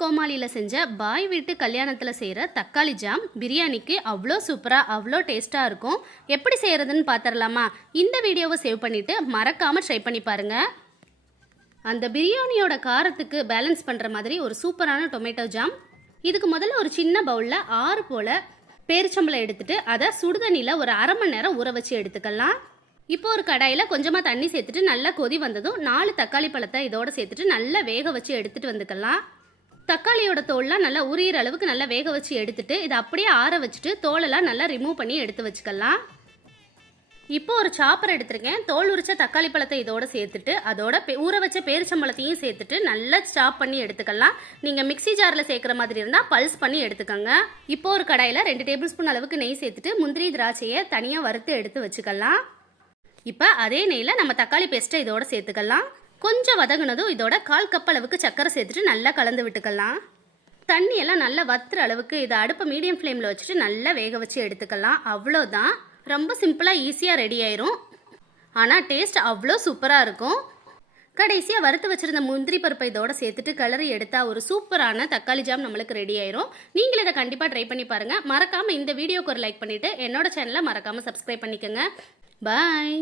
கோமாளியில் செஞ்ச பாய் வீட்டு கல்யாணத்தில் செய்கிற தக்காளி ஜாம் பிரியாணிக்கு அவ்வளோ சூப்பராக அவ்வளோ டேஸ்ட்டாக இருக்கும். எப்படி செய்கிறதுன்னு பார்த்துடலாமா? இந்த வீடியோவை சேவ் பண்ணிவிட்டு மறக்காமல் ட்ரை பண்ணி பாருங்கள். அந்த பிரியாணியோட காரத்துக்கு பேலன்ஸ் பண்ணுற மாதிரி ஒரு சூப்பரான டொமேட்டோ ஜாம். இதுக்கு முதல்ல ஒரு சின்ன பவுலில் 6 போல் பேரிச்சம்பளம் எடுத்துகிட்டு அதை சுடுதண்ணியில் ஒரு அரை மணி நேரம் ஊற வச்சு எடுத்துக்கலாம். இப்போ ஒரு கடாயில் கொஞ்சமாக தண்ணி சேர்த்துட்டு நல்லா கொதி வந்ததும் 4 தக்காளி பழத்தை இதோட சேர்த்துட்டு நல்லா வேக வச்சு எடுத்துகிட்டு வந்துக்கலாம். தக்காளியோட தோல்லாம் நல்லா உரியிற அளவுக்கு நல்லா வேக வச்சு எடுத்துட்டு இதை அப்படியே ஆற வச்சுட்டு தோலெல்லாம் நல்லா ரிமூவ் பண்ணி எடுத்து வச்சுக்கலாம். இப்போ ஒரு சாப்பர் எடுத்துருக்கேன். தோல் உரிச்ச தக்காளி பழத்தை இதோட சேர்த்துட்டு அதோட ஊற வச்ச பேரிச்சம்பழத்தையும் சேர்த்துட்டு நல்லா சாப் பண்ணி எடுத்துக்கலாம். நீங்கள் மிக்சி ஜாரில் சேர்க்குற மாதிரி இருந்தால் பல்ஸ் பண்ணி எடுத்துக்கோங்க. இப்போ ஒரு கடாயில் 2 டேபிள் ஸ்பூன் அளவுக்கு நெய் சேர்த்துட்டு முந்திரி திராட்சையை தனியாக வறுத்து எடுத்து வச்சுக்கலாம். இப்போ அதே நெய்யில் நம்ம தக்காளி பேஸ்ட்டை இதோட சேர்த்துக்கலாம். கொஞ்சம் வதங்கினதும் இதோட 1/4 கப் அளவுக்கு சர்க்கரை சேர்த்துட்டு நல்லா கலந்து விட்டுக்கலாம். தண்ணியெல்லாம் நல்லா வத்துற அளவுக்கு இதை அடுப்பை மீடியம் ஃப்ளேமில் வச்சுட்டு நல்லா வேக வச்சு எடுத்துக்கலாம். அவ்வளோதான், ரொம்ப சிம்பிளாக ஈஸியாக ரெடி ஆயிரும். ஆனால் டேஸ்ட் அவ்வளோ சூப்பராக இருக்கும். கடைசியாக வறுத்து வச்சுருந்த முந்திரி பருப்பை இதோட சேர்த்துட்டு கிளறி எடுத்தால் ஒரு சூப்பரான தக்காளி ஜாம் நம்மளுக்கு ரெடி ஆயிரும். நீங்கள் இதை கண்டிப்பாக ட்ரை பண்ணி பாருங்கள். மறக்காமல் இந்த வீடியோக்கு ஒரு லைக் பண்ணிவிட்டு என்னோட சேனலை மறக்காமல் சப்ஸ்கிரைப் பண்ணிக்கோங்க. பாய்.